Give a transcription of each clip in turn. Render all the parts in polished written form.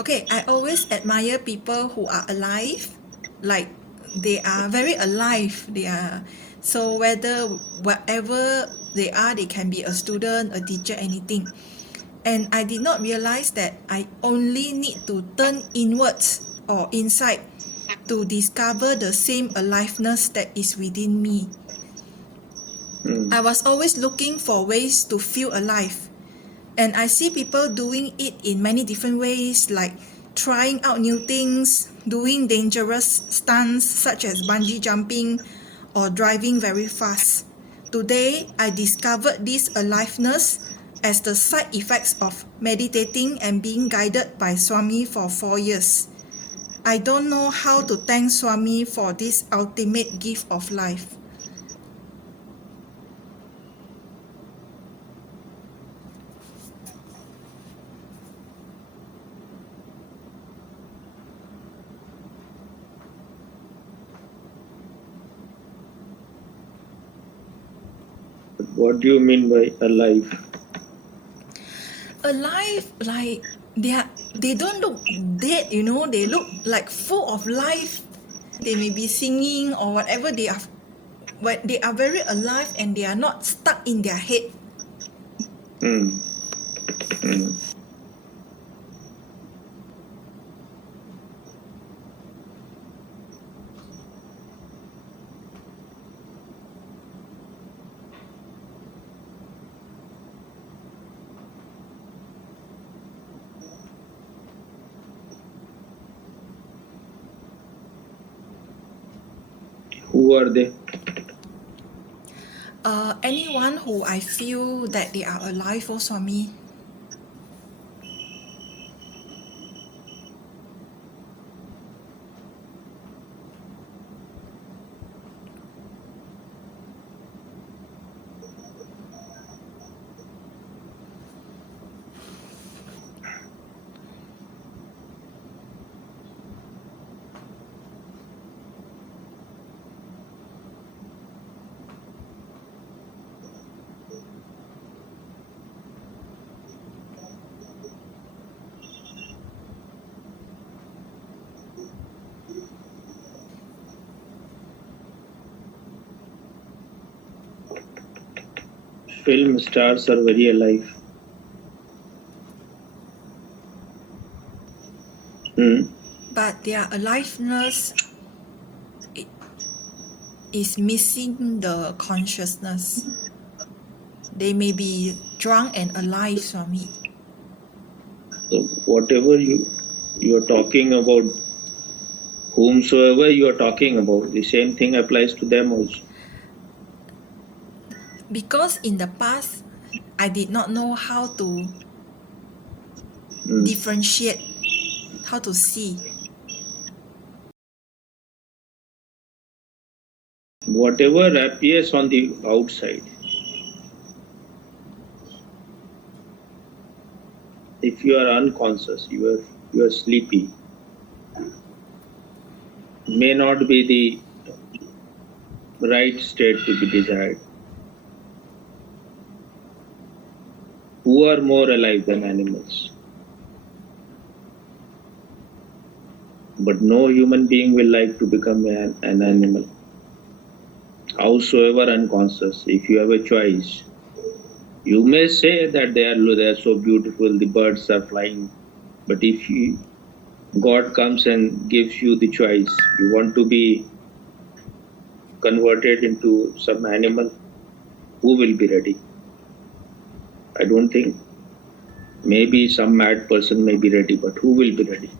Okay, I always admire people who are alive, like they are very alive. They are so whether whatever they are, they can be a student, a teacher, anything. And I did not realize that I only need to turn inwards or inside to discover the same aliveness that is within me. I was always looking for ways to feel alive. And I see people doing it in many different ways, like trying out new things, doing dangerous stunts such as bungee jumping or driving very fast. Today, I discovered this aliveness as the side effects of meditating and being guided by Swami for 4 years. I don't know how to thank Swami for this ultimate gift of life. What do you mean by alive? Alive, like they don't look dead, they look like full of life. They may be singing or whatever they are, but they are very alive and they are not stuck in their head. Hmm. Hmm. Who are they? Anyone who I feel that they are alive for Swami. Film stars are very alive. But their aliveness is missing the consciousness. They may be drunk and alive, Swami. So whatever you are talking about, whomsoever you are talking about, the same thing applies to them also. Because in the past, I did not know how to differentiate, how to see. Whatever appears on the outside, if you are unconscious, you are sleepy, may not be the right state to be desired. Who are more alive than animals? But no human being will like to become an animal. Howsoever unconscious, if you have a choice, you may say that they are so beautiful, the birds are flying, but if God comes and gives you the choice, you want to be converted into some animal, who will be ready? I don't think. Maybe some mad person may be ready, but who will be ready?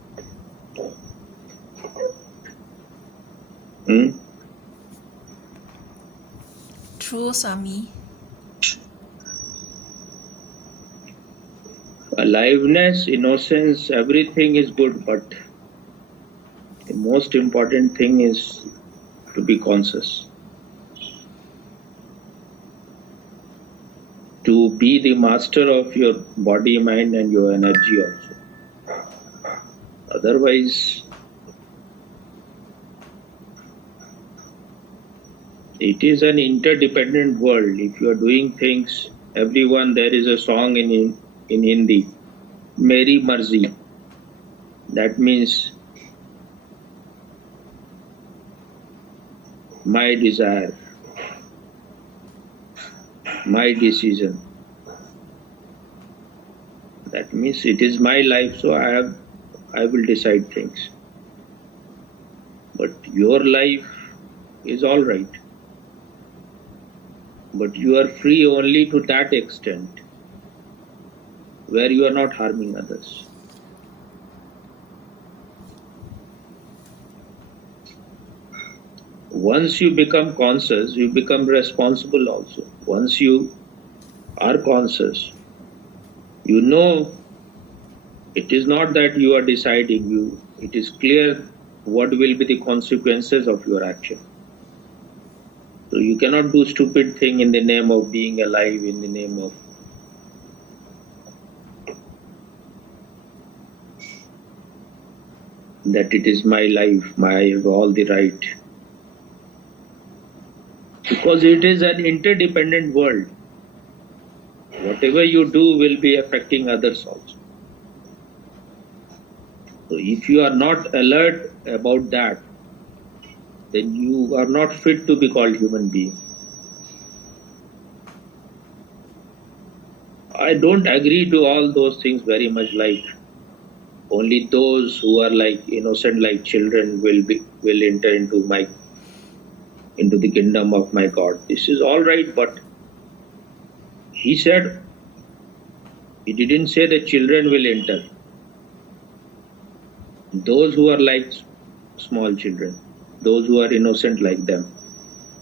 True, Swami. Aliveness, innocence, everything is good, but the most important thing is to be conscious. To be the master of your body, mind and your energy also. Otherwise, it is an interdependent world. If you are doing things, everyone, there is a song in Hindi, Meri Marzi. That means my desire, my decision. That means it is my life, so I will decide things. But your life is all right. But you are free only to that extent where you are not harming others. Once you become conscious, you become responsible also. Once you are conscious, you know it is not that you are deciding, it is clear what will be the consequences of your action. So you cannot do stupid thing in the name of being alive, in the name of that it is my life, I have all the right. Because it is an interdependent world. Whatever you do will be affecting others also. So if you are not alert about that, then you are not fit to be called human being. I don't agree to all those things very much, like only those who are like innocent like children will enter into the kingdom of my God. This is all right, but he didn't say that children will enter. Those who are like small children, those who are innocent like them.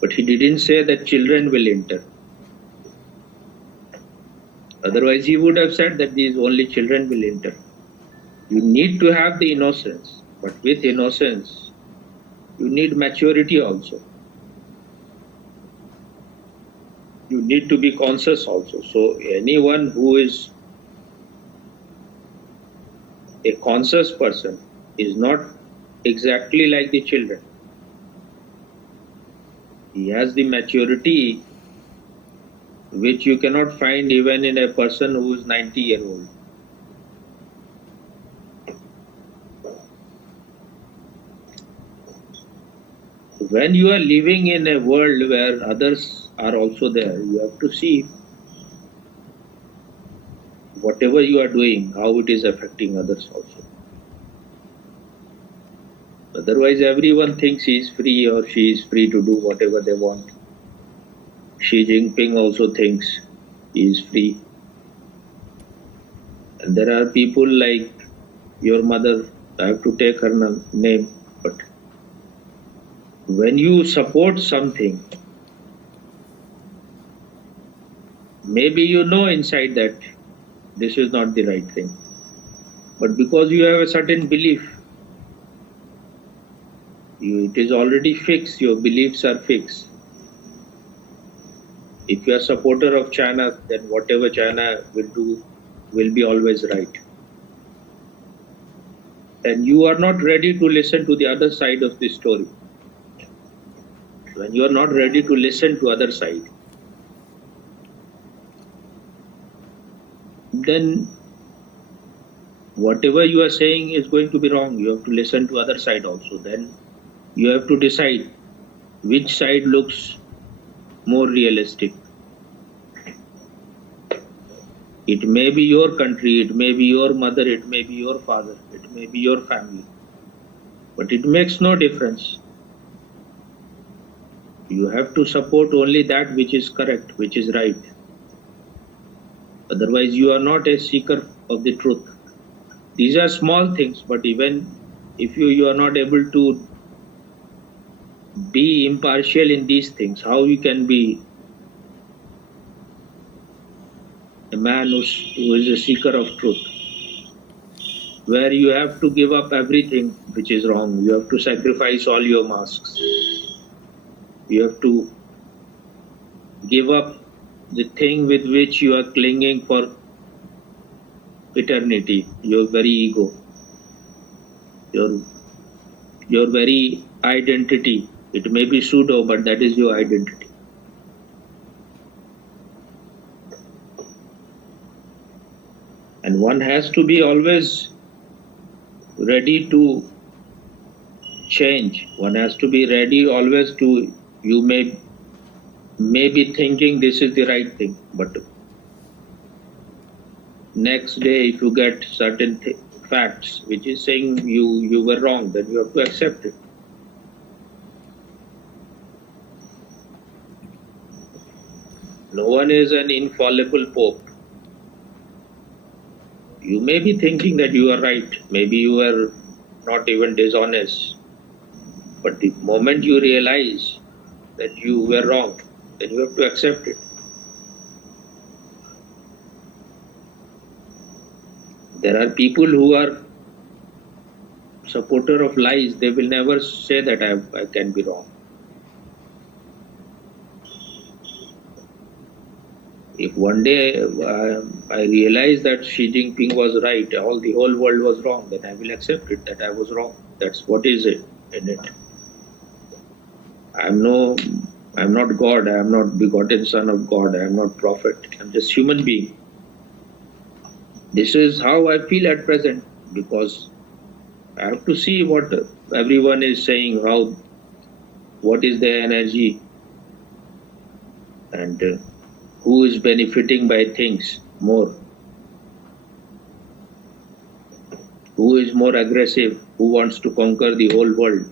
But he didn't say that children will enter. Otherwise, he would have said that these only children will enter. You need to have the innocence, but with innocence, you need maturity also. You need to be conscious also. So anyone who is a conscious person is not exactly like the children. He has the maturity which you cannot find even in a person who is 90-year-old. When you are living in a world where others are also there, you have to see whatever you are doing, how it is affecting others also. Otherwise, everyone thinks he is free or she is free to do whatever they want. Xi Jinping also thinks he is free. And there are people like your mother, I have to take her name, but when you support something, maybe you know inside that this is not the right thing. But because you have a certain belief, it is already fixed, your beliefs are fixed. If you are a supporter of China, then whatever China will do will be always right. And you are not ready to listen to the other side of the story. When you are not ready to listen to other side, then whatever you are saying is going to be wrong. You have to listen to other side also. Then you have to decide which side looks more realistic. It may be your country, it may be your mother, it may be your father, it may be your family. But it makes no difference. You have to support only that which is correct, which is right. Otherwise, you are not a seeker of the truth. These are small things, but even if you are not able to be impartial in these things, how you can be a man who is a seeker of truth, where you have to give up everything which is wrong. You have to sacrifice all your masks. You have to give up the thing with which you are clinging for eternity, your very ego, your very identity. It may be pseudo, but that is your identity. And one has to be always ready to change. One has to be ready always to, you may be thinking this is the right thing, but next day if you get certain facts which is saying you were wrong, then you have to accept it. No one is an infallible pope. You may be thinking that you are right, maybe you are not even dishonest, but the moment you realize that you were wrong, then you have to accept it. There are people who are supporter of lies, they will never say that I can be wrong. If one day I realize that Xi Jinping was right, the whole world was wrong, then I will accept it that I was wrong. That's what is it in it. I'm not God, I am not begotten son of God, I am not prophet, I'm just human being. This is how I feel at present, because I have to see what everyone is saying, what is their energy, and who is benefiting by things more, who is more aggressive, who wants to conquer the whole world,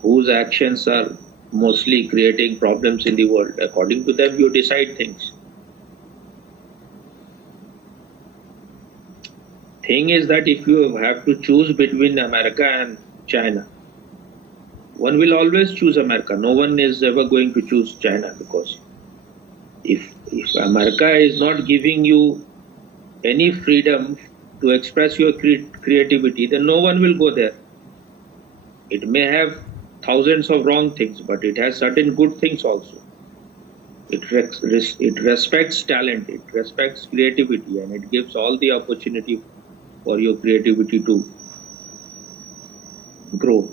whose actions are mostly creating problems in the world. According to them, you decide things. Thing is that if you have to choose between America and China, one will always choose America. No one is ever going to choose China, because if America is not giving you any freedom to express your creativity, then no one will go there. It may have thousands of wrong things, but it has certain good things also. It respects talent, it respects creativity, and it gives all the opportunity for your creativity to grow.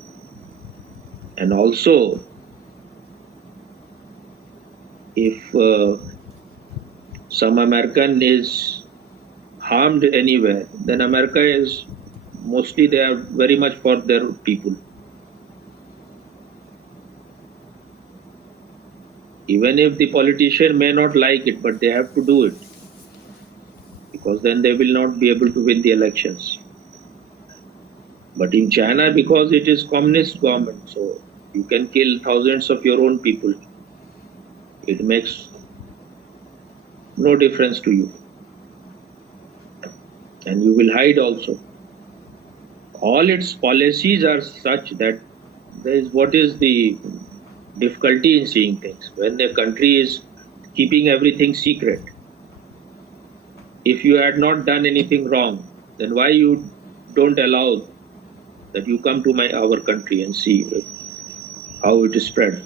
And also, if some American is harmed anywhere, then America is mostly, they are very much for their people. Even if the politician may not like it, but they have to do it, because then they will not be able to win the elections. But in China, because it is communist government, so you can kill thousands of your own people. It makes no difference to you. And you will hide also. All its policies are such that what is the difficulty in seeing things? When the country is keeping everything secret, if you had not done anything wrong, then why you don't allow that you come to our country and see how it is spread?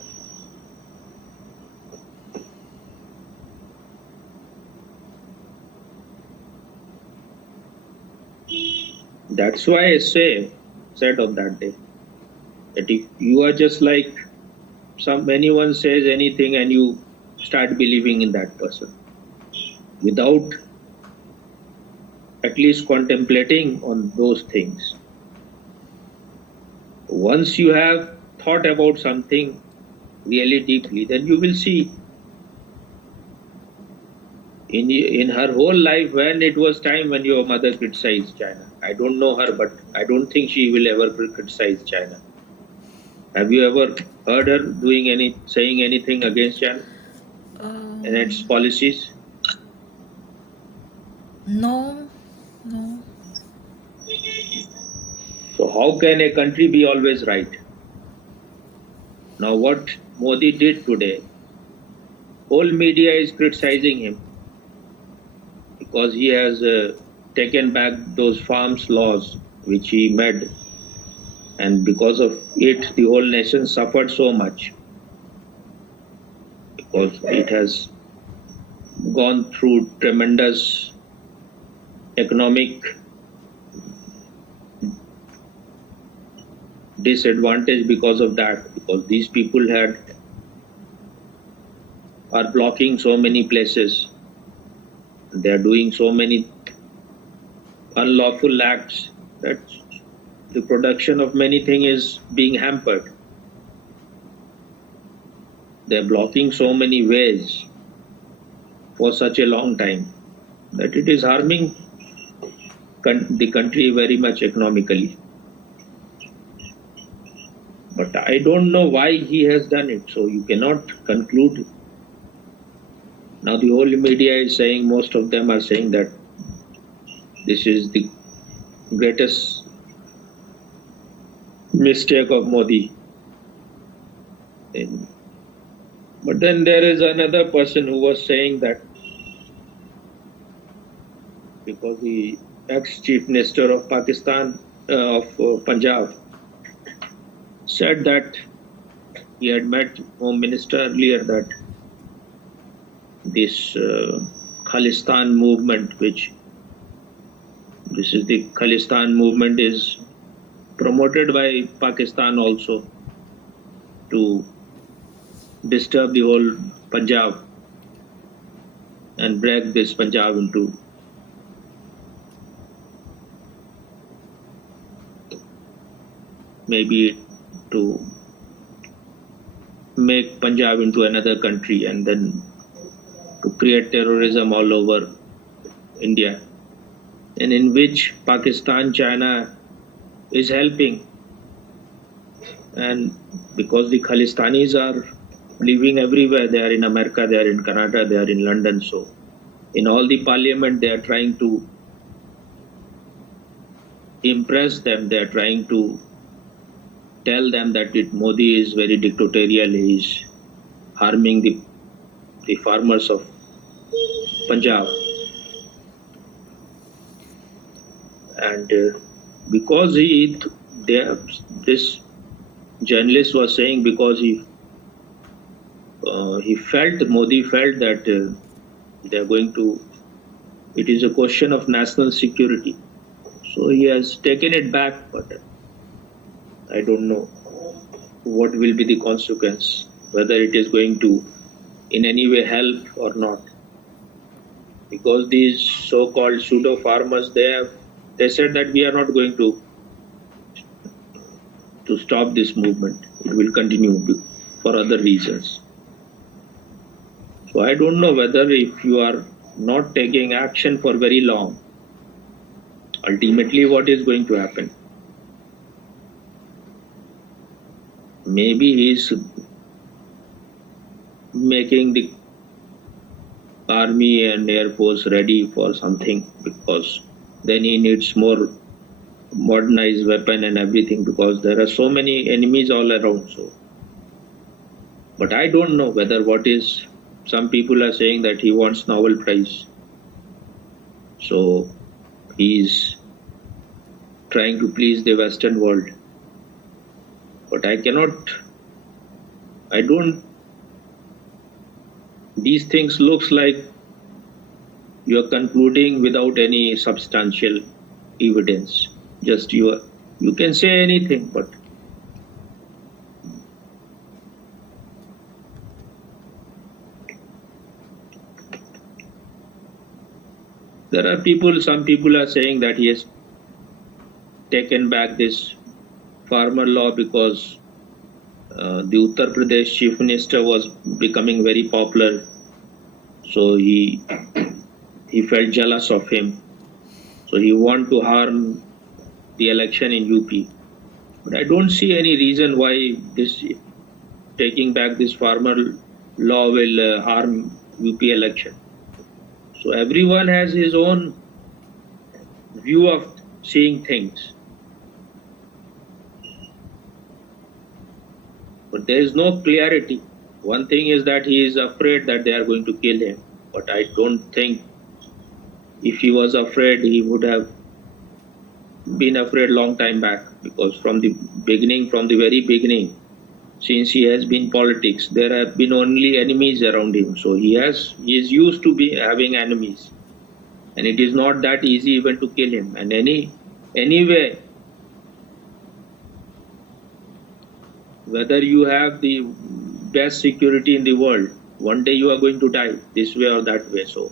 That's why I said on that day that if you are just like anyone says anything and you start believing in that person without at least contemplating on those things. Once you have thought about something really deeply, then you will see in her whole life, when it was time when your mother criticized China. I don't know her, but I don't think she will ever criticize China. Have you ever heard her saying anything against China and its policies? No. So how can a country be always right? Now what Modi did today, whole media is criticizing him because he has taken back those farms laws which he made, and because of it the whole nation suffered so much, because it has gone through tremendous economic disadvantage because of that, because these people are blocking so many places, they are doing a unlawful acts, that the production of many things is being hampered. They're blocking so many ways for such a long time that it is harming the country very much economically. But I don't know why he has done it, so you cannot conclude. Now the whole media is saying, most of them are saying that this is the greatest mistake of Modi. But then there is another person who was saying that because the ex-chief minister of Pakistan, of Punjab, said that he had met Home Minister earlier that this Khalistan movement, which this is the Khalistan movement, is promoted by Pakistan also to disturb the whole Punjab and break this Punjab into maybe to make Punjab into another country and then to create terrorism all over India, and in which Pakistan, China is helping. And because the Khalistanis are living everywhere, they are in America, they are in Canada, they are in London, so in all the parliament they are trying to impress them, they are trying to tell them that Modi is very dictatorial, he is harming the farmers of Punjab. And because this journalist was saying, because Modi felt that they are going to, it is a question of national security. So he has taken it back, but I don't know what will be the consequence, whether it is going to in any way help or not. Because these so-called pseudo farmers, they said that we are not going to stop this movement. It will continue for other reasons. So I don't know whether if you are not taking action for very long, ultimately what is going to happen. Maybe he is making the army and air force ready for something, because then he needs more modernized weapon and everything, because there are so many enemies all around. So, but I don't know whether some people are saying that he wants Nobel Prize, so he is trying to please the Western world. But these things looks like you are concluding without any substantial evidence. Just you can say anything, but there are some people are saying that he has taken back this farmer law because the Uttar Pradesh chief minister was becoming very popular, so he felt jealous of him, so he wanted to harm the election in UP. But I don't see any reason why taking back this farmer law will harm UP election. So everyone has his own view of seeing things. But there is no clarity. One thing is that he is afraid that they are going to kill him. But I don't think if he was afraid, he would have been afraid long time back. Because from the very beginning, since he has been politics, there have been only enemies around him. So he is used to be having enemies. And it is not that easy even to kill him. And anyway, whether you have the best security in the world, one day you are going to die, this way or that way. So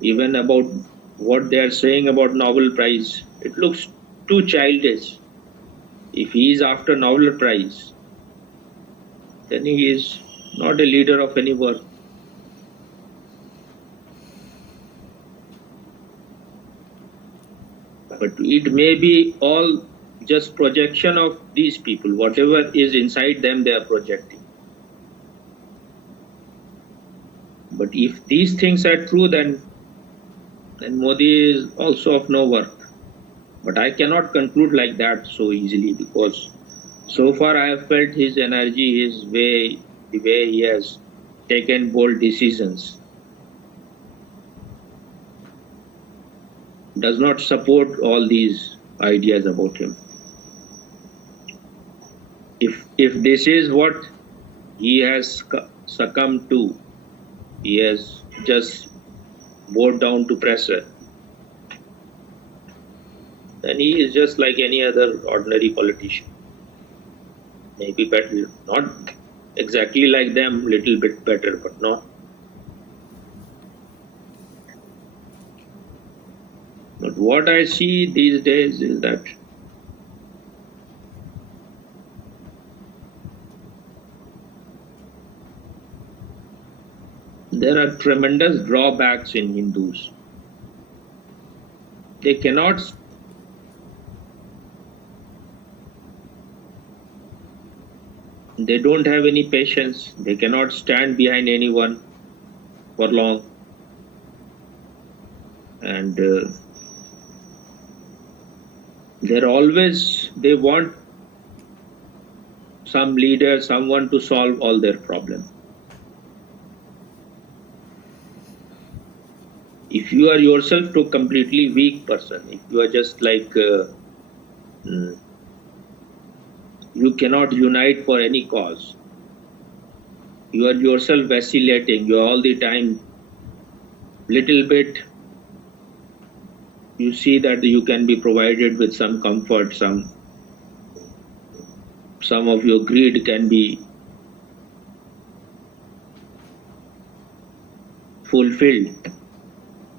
Even about what they are saying about Nobel Prize, it looks too childish. If he is after Nobel Prize, then he is not a leader of any work. But it may be all just projection of these people. Whatever is inside them, they are projecting. But if these things are true, then Modi is also of no worth. But I cannot conclude like that so easily, because so far I have felt his energy, his way, the way he has taken bold decisions does not support all these ideas about him. If this is what he has succumbed to, he has just bowed down to pressure, then he is just like any other ordinary politician. Maybe better, not exactly like them, little bit better, but not. But what I see these days is that there are tremendous drawbacks in Hindus. They cannot they don't have any patience. They cannot stand behind anyone for long. And they want some leader, someone to solve all their problems. If you are yourself a completely weak person, if you are just like you cannot unite for any cause, you are yourself vacillating, you are all the time little bit, you see that you can be provided with some comfort, some of your greed can be fulfilled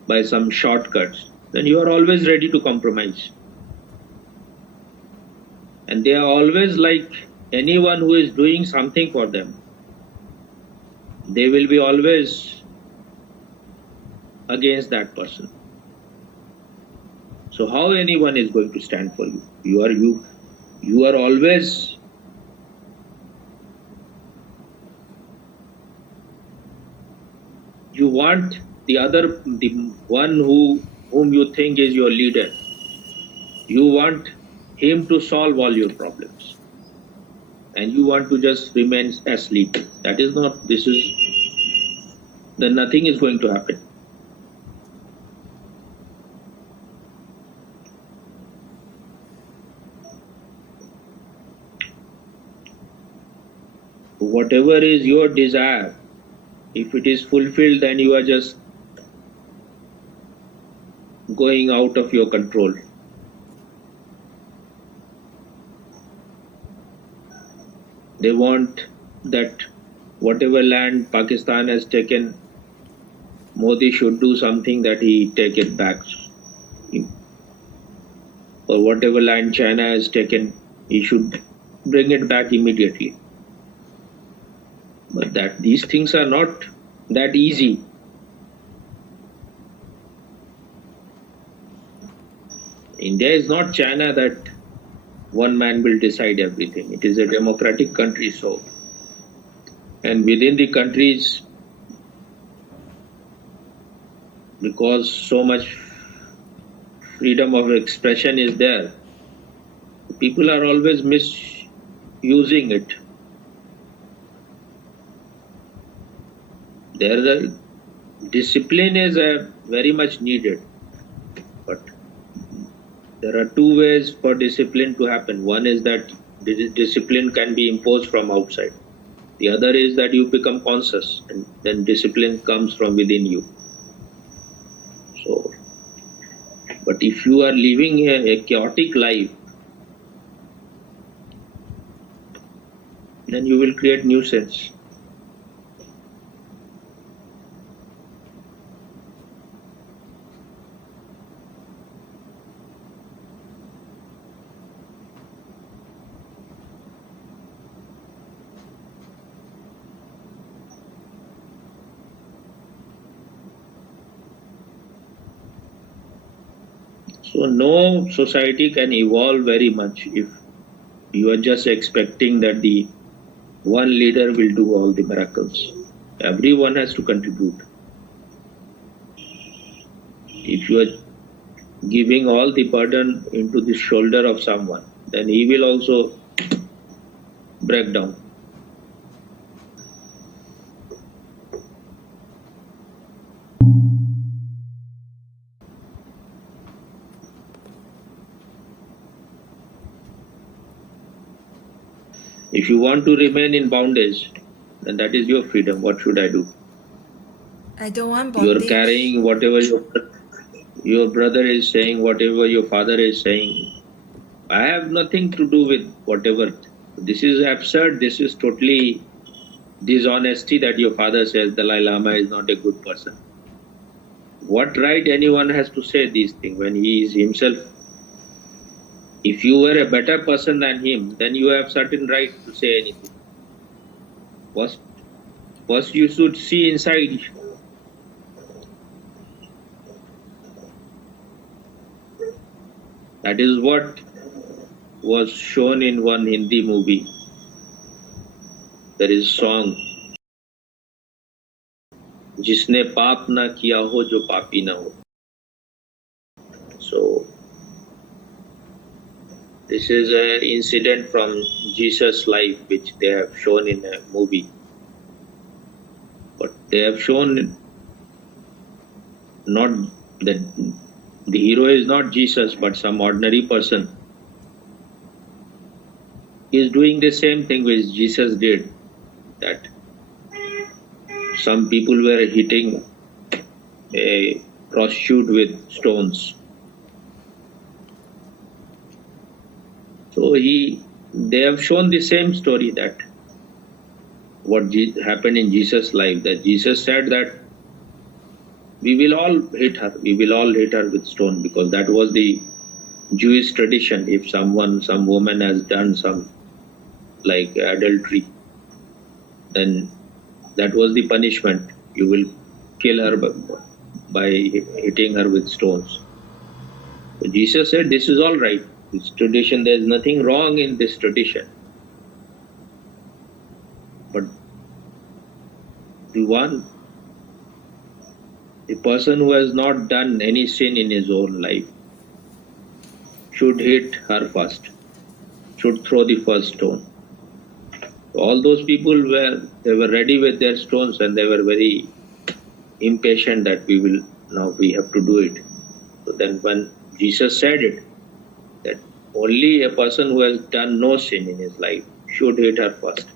by some shortcuts, then you are always ready to compromise. And they are always like anyone who is doing something for them, they will be always against that person. So how anyone is going to stand for you? You are always you want the one whom you think is your leader, you want him to solve all your problems, and you want to just remain asleep. Then nothing is going to happen. Whatever is your desire, if it is fulfilled, then you are just going out of your control. They want that whatever land Pakistan has taken, Modi should do something that he take it back. Or whatever land China has taken, he should bring it back immediately. But these things are not that easy. India is not China that one man will decide everything. It is a democratic country, so, and within the countries, because so much freedom of expression is there, people are always misusing it. The discipline is very much needed, but there are two ways for discipline to happen. One is that discipline can be imposed from outside. The other is that you become conscious, and then discipline comes from within you. So, but if you are living a chaotic life, then you will create nuisance. So no society can evolve very much if you are just expecting that the one leader will do all the miracles. Everyone has to contribute. If you are giving all the burden into the shoulder of someone, then he will also break down. If you want to remain in bondage, then that is your freedom. What should I do? I don't want You are bondage. carrying whatever your brother is saying, whatever your father is saying. I have nothing to do with whatever. This is absurd. This is totally dishonesty that your father says Dalai Lama is not a good person. What right anyone has to say these things when he is himself? If you were a better person than him, then you have certain right to say anything. First you should see inside. That is what was shown in one Hindi movie. There is a song, जिसने पाप ना किया हो जो पापी ना हो. So this is an incident from Jesus' life which they have shown in a movie. But they have shown not that the hero is not Jesus but some ordinary person. He is doing the same thing which Jesus did. That some people were hitting a prostitute with stones. So they have shown the same story, that what happened in Jesus' life, that Jesus said that we will all hit her with stone, because that was the Jewish tradition. If some woman has done some like adultery, then that was the punishment. You will kill her by hitting her with stones. So Jesus said this is all right. This tradition, there is nothing wrong in this tradition. But the person who has not done any sin in his own life should hit her first, should throw the first stone. All those people they were ready with their stones, and they were very impatient that we have to do it. So then when Jesus said it, that only a person who has done no sin in his life should hit her first.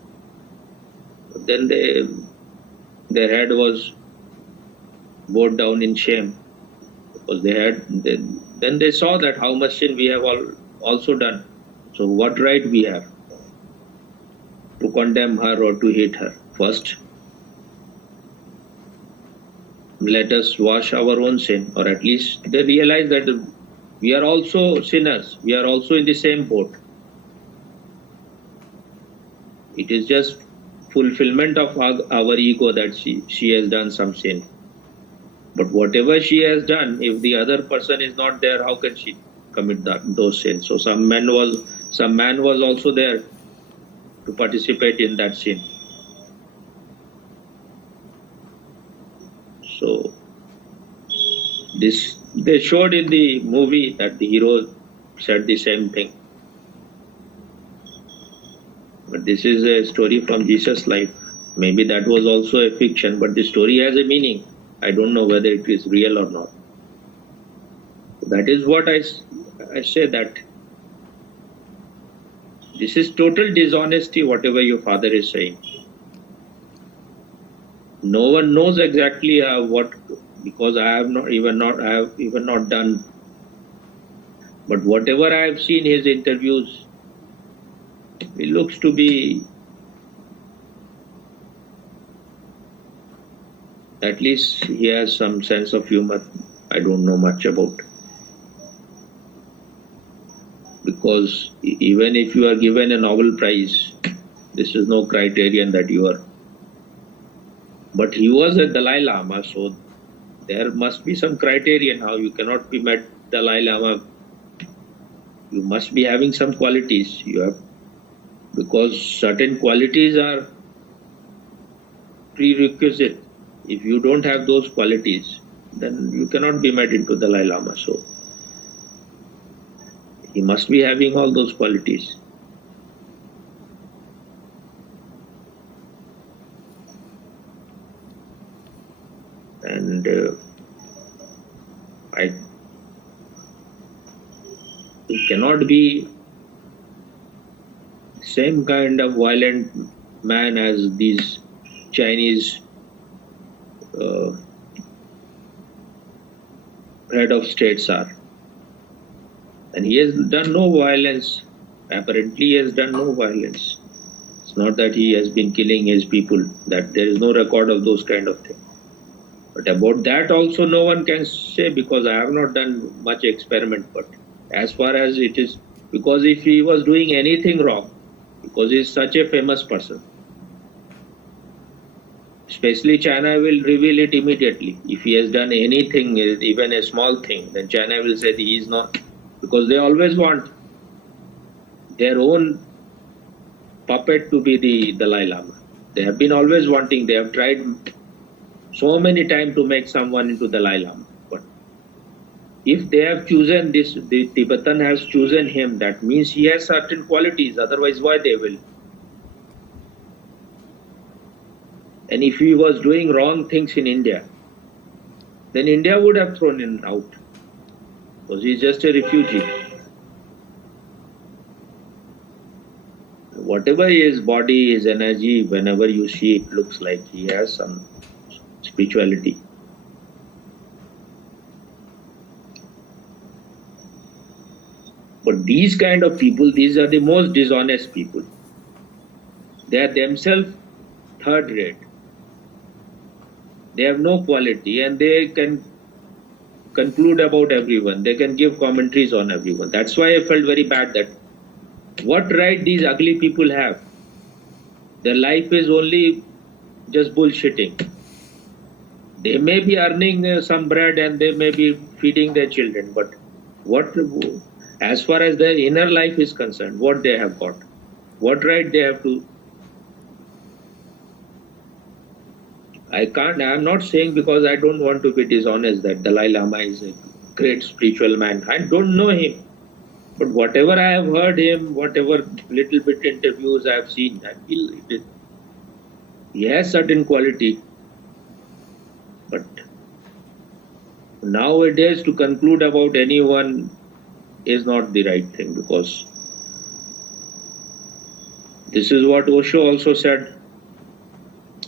But then their head was bowed down in shame, because then they saw that how much sin we have also done. So what right we have to condemn her or to hate her? First, let us wash our own sin, or at least they realize that we are also sinners. We are also in the same boat. It is just fulfillment of our ego that she has done some sin. But whatever she has done, if the other person is not there, how can she commit those sins? So some man was also there to participate in that sin. So they showed in the movie that the hero said the same thing. But this is a story from Jesus' life. Maybe that was also a fiction, but the story has a meaning. I don't know whether it is real or not. That is what I say, that this is total dishonesty, whatever your father is saying. No one knows exactly what, because I have even not done. But whatever I have seen his interviews, it looks to be, at least he has some sense of humor. I don't know much about. Because even if you are given a Nobel Prize, this is no criterion that you are. But he was a Dalai Lama, so There must be some criterion how you cannot be met Dalai Lama. You must be having some qualities. You have, because certain qualities are prerequisite. If you don't have those qualities, then you cannot be met into Dalai Lama. So he must be having all those qualities. And he cannot be same kind of violent man as these Chinese head of states are. And he has done no violence. Apparently, he has done no violence. It's not that he has been killing his people, that there is no record of those kind of things. But about that also no one can say, because I have not done much experiment. But as far as it is, because if he was doing anything wrong, because he is such a famous person, especially China will reveal it immediately. If he has done anything, even a small thing, then China will say he is not, because they always want their own puppet to be the Dalai Lama. They have been always wanting, they have tried so many times to make someone into Dalai Lama. But if they have chosen this, the Tibetan has chosen him, that means he has certain qualities, otherwise why they will? And if he was doing wrong things in India, then India would have thrown him out, because he is just a refugee. Whatever his body, his energy, whenever you see it, looks like he has some spirituality. But these kind of people, these are the most dishonest people. They are themselves third rate. They have no quality, and they can conclude about everyone. They can give commentaries on everyone. That's why I felt very bad that what right these ugly people have? Their life is only just bullshitting. They may be earning some bread and they may be feeding their children, but what, as far as their inner life is concerned, what they have got? What right they have to? I'm not saying, because I don't want to be dishonest, that Dalai Lama is a great spiritual man. I don't know him. But whatever I have heard him, whatever little bit interviews I have seen, I feel he has certain quality. But nowadays to conclude about anyone is not the right thing, because this is what Osho also said,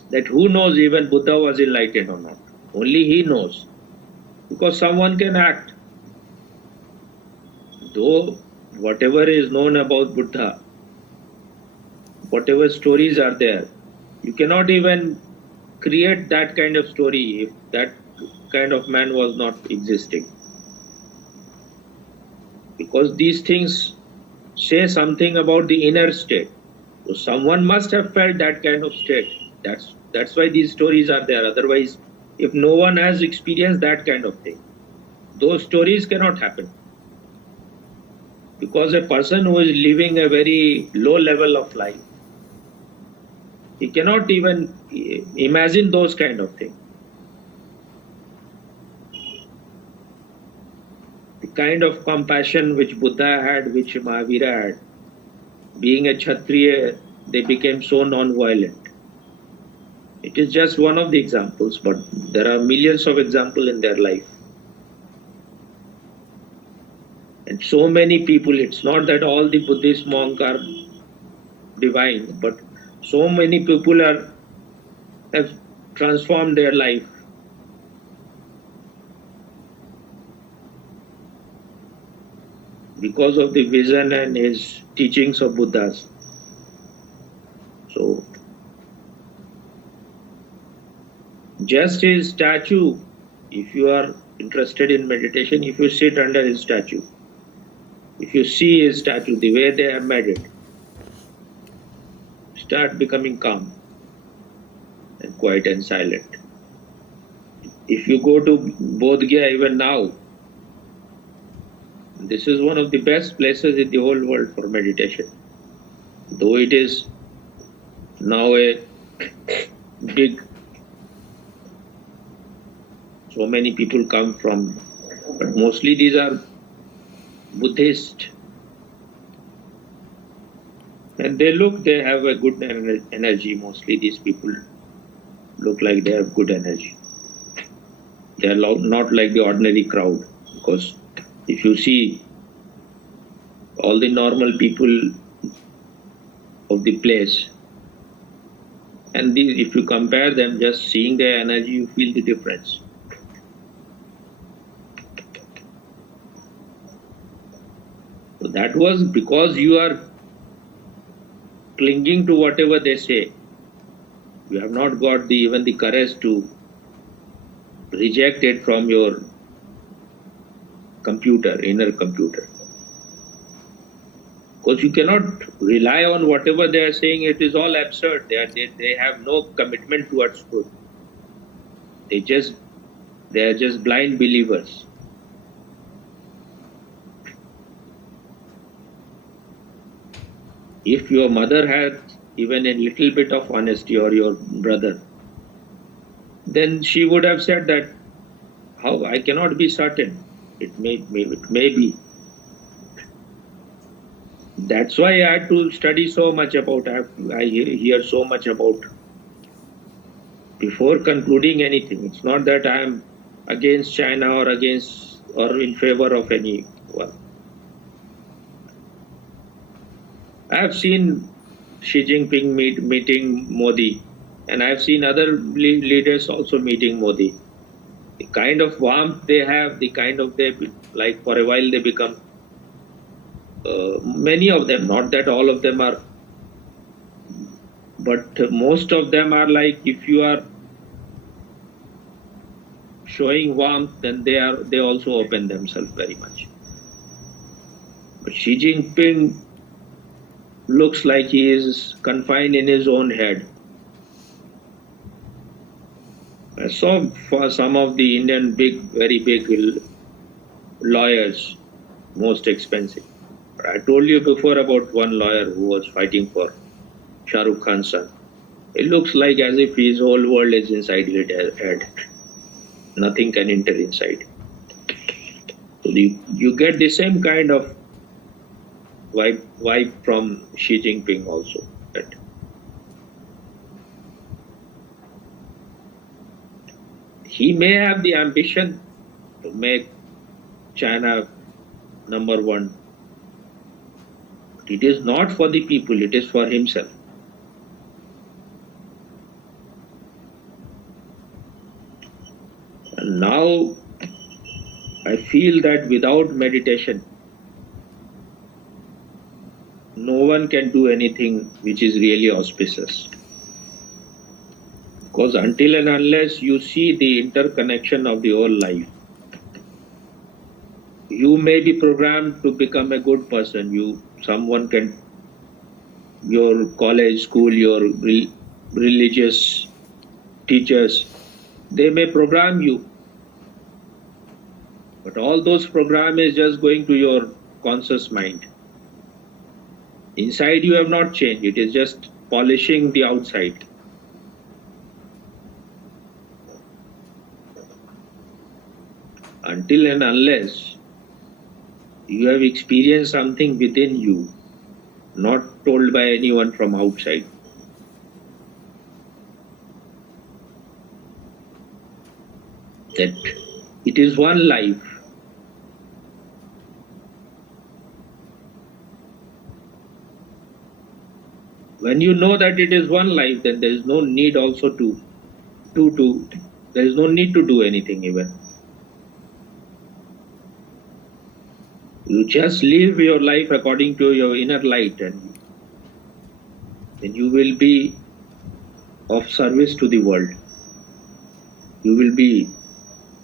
that who knows even Buddha was enlightened or not. Only he knows, because someone can act. Though whatever is known about Buddha, whatever stories are there, you cannot even create that kind of story if that kind of man was not existing. Because these things say something about the inner state. So someone must have felt that kind of state. That's why these stories are there. Otherwise, if no one has experienced that kind of thing, those stories cannot happen. Because a person who is living a very low level of life, he cannot even imagine those kind of things. The kind of compassion which Buddha had, which Mahavira had, being a Kshatriya, they became so non-violent. It is just one of the examples, but there are millions of examples in their life. And so many people, it's not that all the Buddhist monks are divine, but so many people have transformed their life. Because of the vision and his teachings of Buddhas. So, just his statue, if you are interested in meditation, if you sit under his statue, if you see his statue, the way they have made it, start becoming calm and quiet and silent. If you go to Bodh Gaya even now, this is one of the best places in the whole world for meditation. Though it is now a big, so many people come from, but mostly these are Buddhist. And they have a good energy. Mostly these people look like they have good energy. They are not like the ordinary crowd, because if you see all the normal people of the place, and if you compare them, just seeing their energy, you feel the difference. So that was because you are clinging to whatever they say. You have not got even the courage to reject it from your computer, inner computer. Because you cannot rely on whatever they are saying. It is all absurd. They have no commitment towards truth. They are just blind believers. If your mother had even a little bit of honesty, or your brother, then she would have said that, how I cannot be certain. It may be. That's why I had to study so much about. I hear so much about before concluding anything. It's not that I am against China or in favor of anyone. I have seen Xi Jinping meeting Modi, and I have seen other leaders also meeting Modi. The kind of warmth they have, the kind of like for a while they become, many of them, not that all of them are, but most of them are like, if you are showing warmth, then they also open themselves very much. But Xi Jinping looks like he is confined in his own head. I saw for some of the Indian very big lawyers, most expensive. I told you before about one lawyer who was fighting for Shah Rukh Khan's son. It looks like as if his whole world is inside his head. Nothing can enter inside. So you get the same kind of vibe from Xi Jinping also. That he may have the ambition to make China number one. It is not for the people, it is for himself. And now I feel that without meditation, no one can do anything which is really auspicious. Because until and unless you see the interconnection of the whole life, you may be programmed to become a good person. Your college, school, your religious teachers, they may program you. But all those program is just going to your conscious mind. Inside you have not changed. It is just polishing the outside. Until and unless you have experienced something within you, not told by anyone from outside, that it is one life. When you know that it is one life, then there is no need also there is no need to do anything even. You just live your life according to your inner light, and then you will be of service to the world. You will be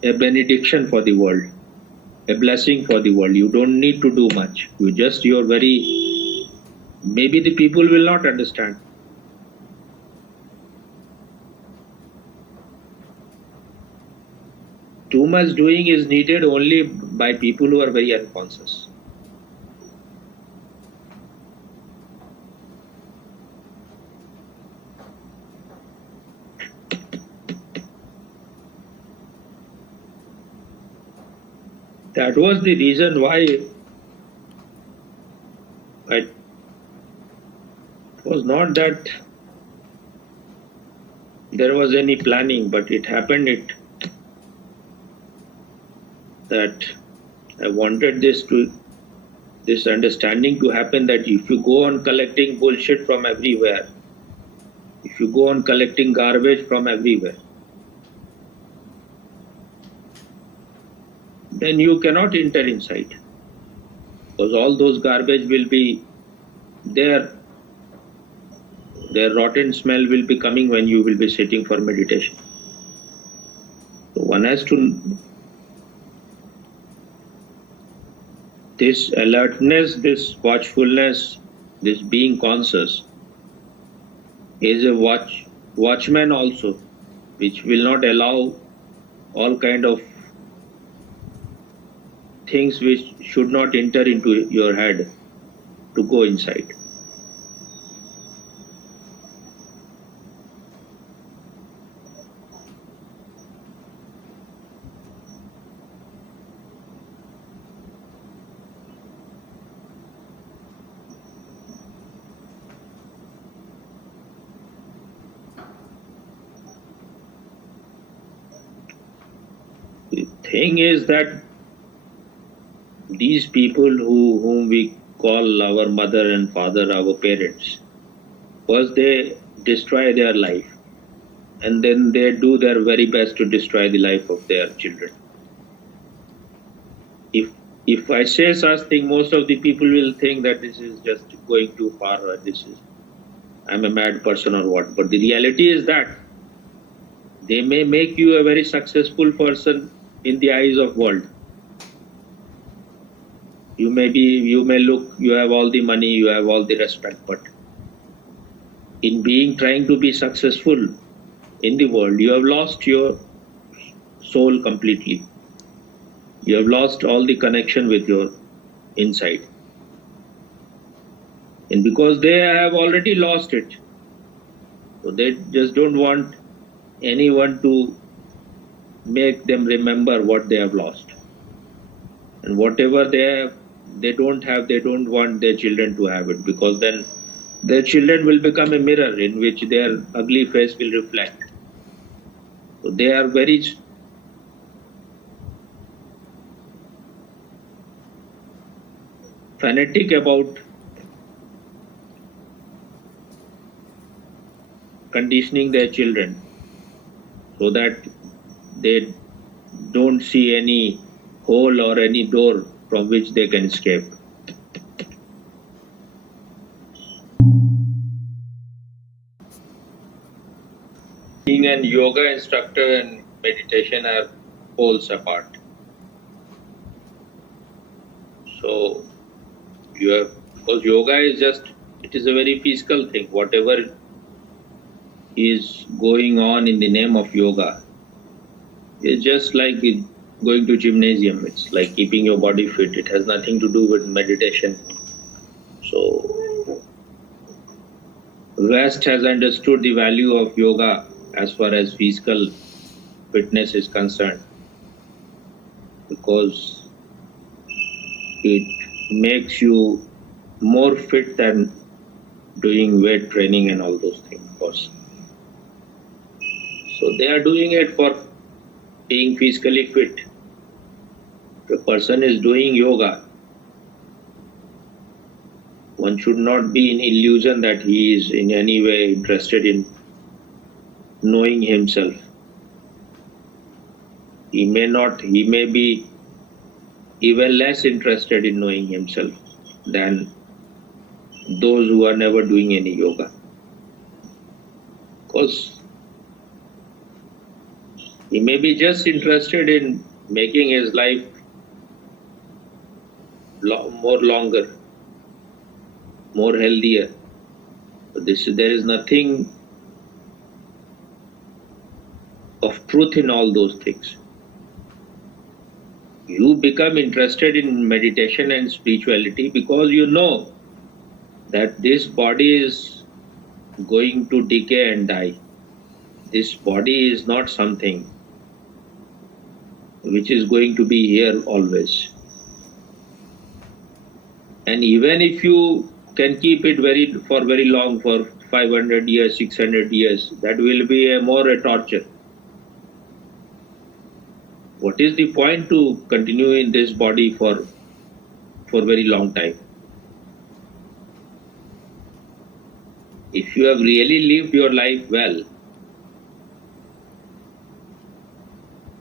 a benediction for the world, a blessing for the world. You don't need to do much. Maybe the people will not understand. too much doing is needed only by people who are very unconscious. That was the reason why it was not that there was any planning, but it happened that I wanted this understanding to happen, that if you go on collecting bullshit from everywhere, if you go on collecting garbage from everywhere, then you cannot enter inside, because all those garbage will be there. Their rotten smell will be coming when you will be sitting for meditation. So one has to, this alertness, this watchfulness, this being conscious is a watchman also, which will not allow all kind of things which should not enter into your head to go inside. The thing is that these people whom we call our mother and father, our parents, first they destroy their life, and then they do their very best to destroy the life of their children. If I say such thing, most of the people will think that this is just going too far, or I'm a mad person or what. But the reality is that they may make you a very successful person in the eyes of world. You may look, you have all the money, you have all the respect, but in trying to be successful in the world, you have lost your soul completely. You have lost all the connection with your inside. And because they have already lost it, so they just don't want anyone to make them remember what they have lost. And whatever they don't have, they don't want their children to have it, because then their children will become a mirror in which their ugly face will reflect. So they are very fanatic about conditioning their children so that they don't see any hole or any door from which they can escape. Being an yoga instructor and meditation are poles apart. So because yoga is it is a very physical thing. Whatever is going on in the name of yoga is just like going to gymnasium. It's like keeping your body fit. It has nothing to do with meditation. So West has understood the value of yoga as far as physical fitness is concerned, because it makes you more fit than doing weight training and all those things, of course. So they are doing it for being physically fit. If a person is doing yoga, one should not be in illusion that he is in any way interested in knowing himself. He may be even less interested in knowing himself than those who are never doing any yoga. Because he may be just interested in making his life more longer, more healthier. But there is nothing of truth in all those things. You become interested in meditation and spirituality because you know that this body is going to decay and die. This body is not something which is going to be here always. And even if you can keep it for very long, for 500 years, 600 years, that will be more a torture. What is the point to continue in this body for very long time? If you have really lived your life well,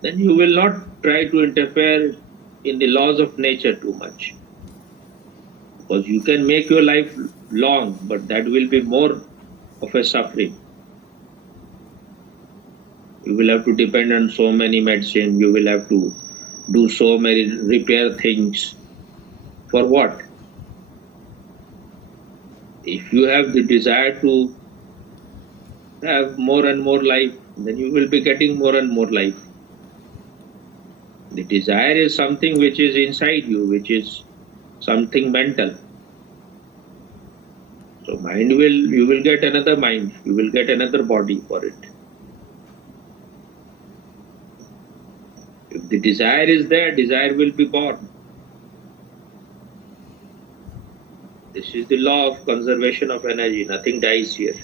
then you will not try to interfere in the laws of nature too much. Because you can make your life long, but that will be more of a suffering. You will have to depend on so many medicine, you will have to do so many repair things. For what? If you have the desire to have more and more life, then you will be getting more and more life. The desire is something which is inside you, which is something mental. So you will get another mind, you will get another body for it. If the desire is there, desire will be born. This is the law of conservation of energy. Nothing dies here.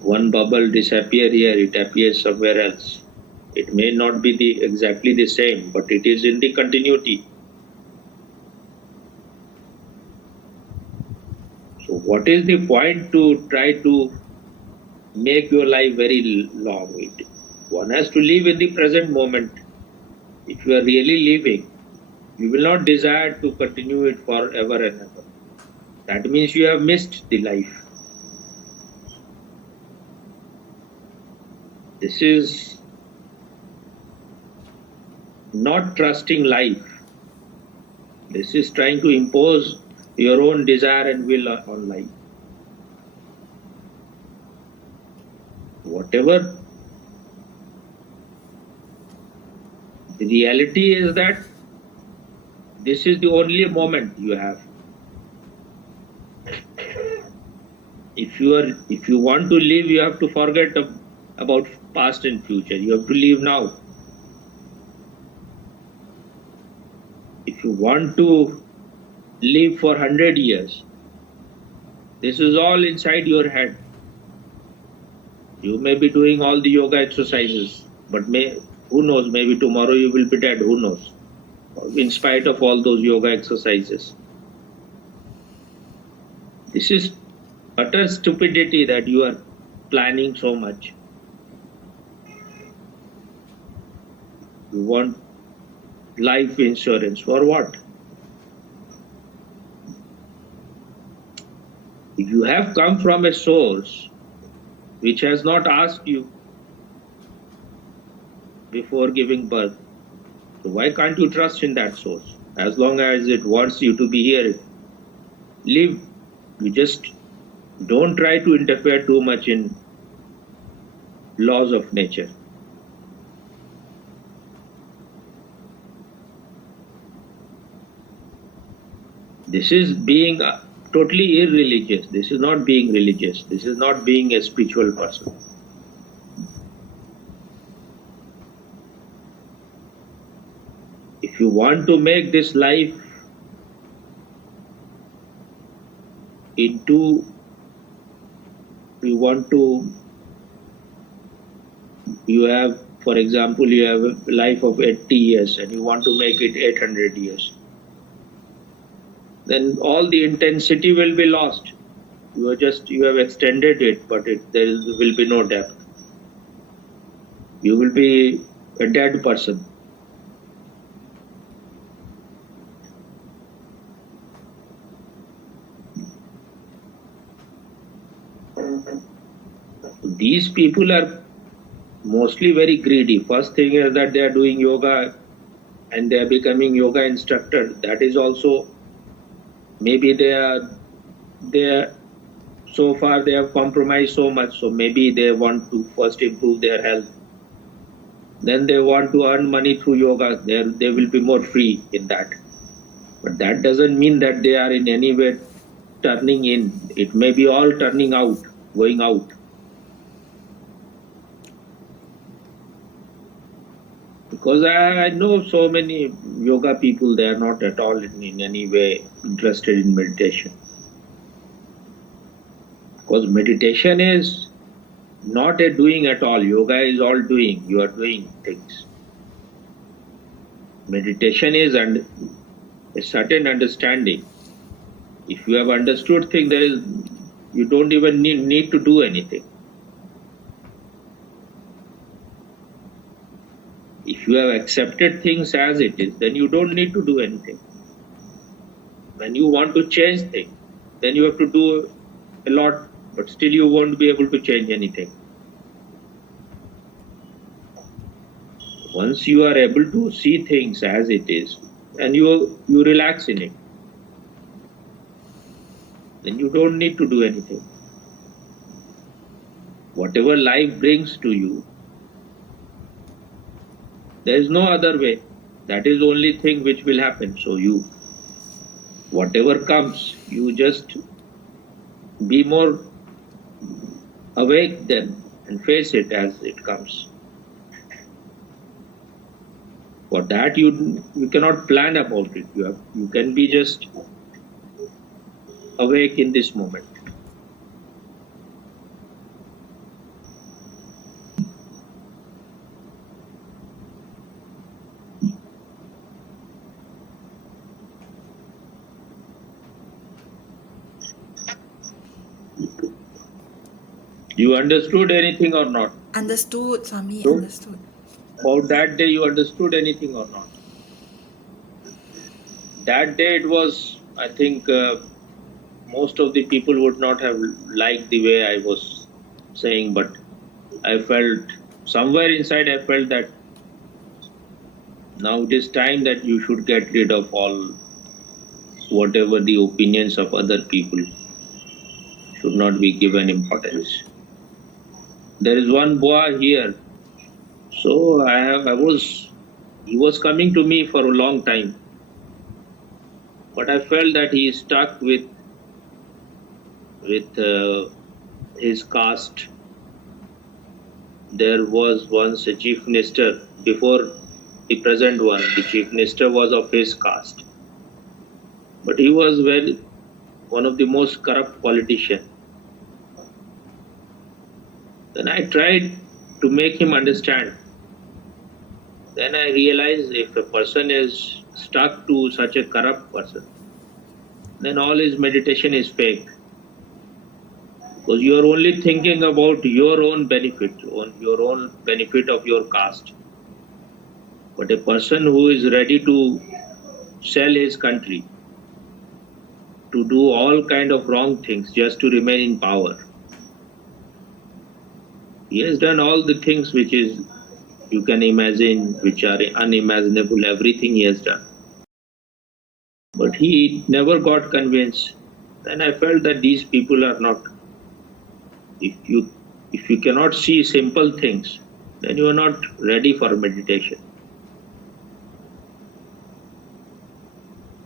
One bubble disappears here, it appears somewhere else. It may not be exactly the same, but it is in the continuity. So what is the point to try to make your life very long? One has to live in the present moment. If you are really living, you will not desire to continue it forever and ever. That means you have missed the life. This is not trusting life. This is trying to impose your own desire and will on life. Whatever the reality is that this is the only moment you have. If you want to live, you have to forget about past and future. You have to live now. If you want to live for 100 years, this is all inside your head. You may be doing all the yoga exercises, but who knows, maybe tomorrow you will be dead, who knows, in spite of all those yoga exercises. This is utter stupidity that you are planning so much. You want life insurance for what? You have come from a source which has not asked you before giving birth. So why can't you trust in that source? As long as it wants you to be here, live. You just don't try to interfere too much in laws of nature. This is being totally irreligious. This is not being religious. This is not being a spiritual person. If you want to make this life into, you have, for example, you have a life of 80 years and you want to make it 800 years. Then all the intensity will be lost. You have extended it, but there will be no depth. You will be a dead person. These people are mostly very greedy. First thing is that they are doing yoga and they are becoming yoga instructor. That is also, maybe they are so far they have compromised so much, so maybe they want to first improve their health. Then they want to earn money through yoga. They will be more free in that. But that doesn't mean that they are in any way turning in. It may be all turning out, going out. Because I know so many yoga people, they are not at all in any way interested in meditation. Because meditation is not a doing at all. Yoga is all doing. You are doing things. Meditation is a certain understanding. If you have understood things, you don't even need to do anything. If you have accepted things as it is, then you don't need to do anything. When you want to change things, then you have to do a lot, but still you won't be able to change anything. Once you are able to see things as it is, and you relax in it, then you don't need to do anything. Whatever life brings to you, there is no other way. That is the only thing which will happen. So whatever comes, you just be more awake then and face it as it comes. For that, you cannot plan about it. You can be just awake in this moment. You understood anything or not? Understood, Swami, No? understood. About that day, you understood anything or not? That day it was, I think, most of the people would not have liked the way I was saying, but I felt, somewhere inside I felt that now it is time that you should get rid of all whatever the opinions of other people should not be given importance. There is one boy here, so he was coming to me for a long time, but I felt that he is stuck with his caste. There was once a chief minister, before the present one, the chief minister was of his caste, but he was one of the most corrupt politicians. Then I tried to make him understand. Then I realized if a person is stuck to such a corrupt person, then all his meditation is fake. Because you are only thinking about your own benefit, your own benefit of your caste. But a person who is ready to sell his country, to do all kind of wrong things just to remain in power, he has done all the things which is you can imagine, which are unimaginable, everything he has done. But he never got convinced. Then I felt that these people are not, if you cannot see simple things, then you are not ready for meditation.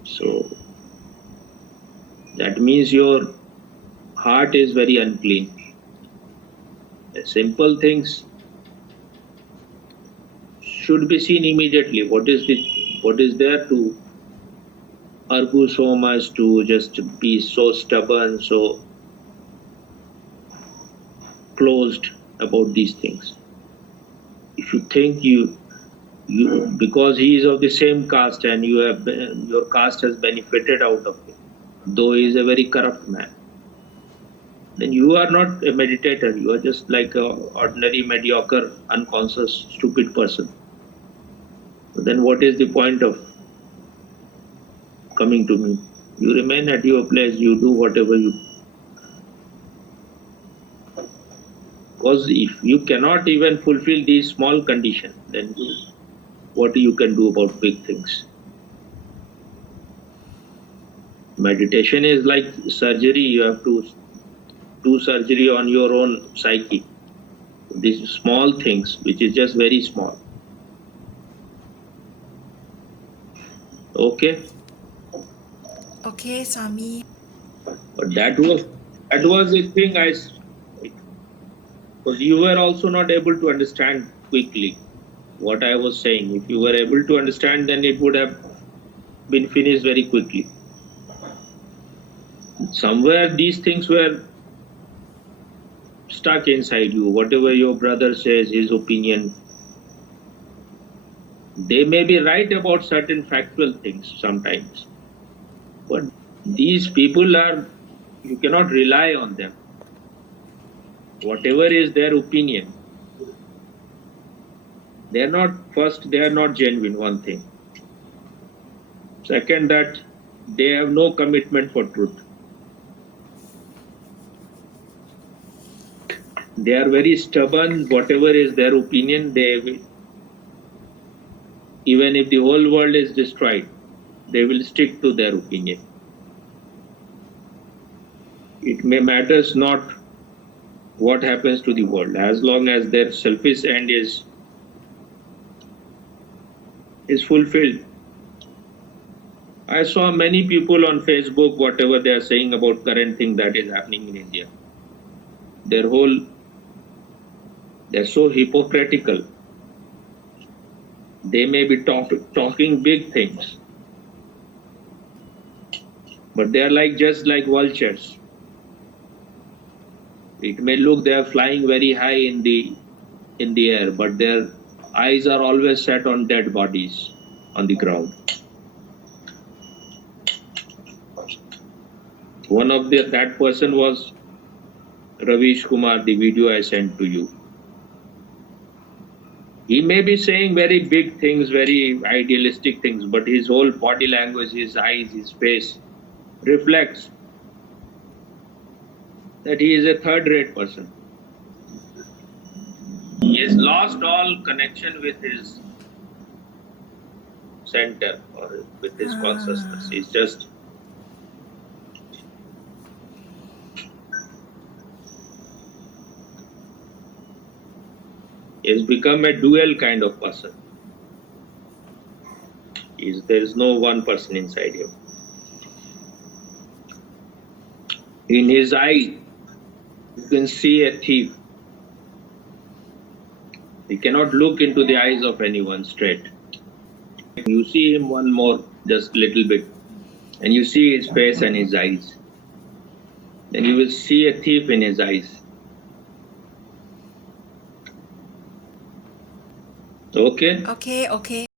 So that means your heart is very unclean. The simple things should be seen immediately. What is there to argue so much, to just be so stubborn, so closed about these things? If you think you because he is of the same caste and your caste has benefited out of it, though he is a very corrupt man, then you are not a meditator. You are just like an ordinary, mediocre, unconscious, stupid person. So then what is the point of coming to me? You remain at your place, you do whatever you... Because if you cannot even fulfill these small conditions, then what you can do about big things? Meditation is like surgery. You have to do surgery on your own psyche. These small things, which is just very small. Okay, Okay, Swami. but that was the thing because you were also not able to understand quickly what I was saying. If you were able to understand, then it would have been finished very quickly. Somewhere these things were stuck inside you. Whatever your brother says, his opinion, they may be right about certain factual things sometimes, but these people are, you cannot rely on them. Whatever is their opinion, they are not genuine, one thing. Second, that they have no commitment for truth. They are very stubborn. Whatever is their opinion, they will, even if the whole world is destroyed, they will stick to their opinion. It may matters not what happens to the world, as long as their selfish end is fulfilled. I saw many people on Facebook, whatever they are saying about current thing that is happening in India. They're so hypocritical. They may be talking big things, but they are just like vultures. It may look they are flying very high in the air, but their eyes are always set on dead bodies on the ground. One of that person was Ravish Kumar, the video I sent to you. He may be saying very big things, very idealistic things, but his whole body language, his eyes, his face reflects that he is a third-rate person. He has lost all connection with his center or with his consciousness. He's just has become a dual kind of person. There is no one person inside him. In his eye, you can see a thief. He cannot look into the eyes of anyone straight. You see him one more, just little bit, and you see his face and his eyes. Then you will see a thief in his eyes. Okay? Okay, okay.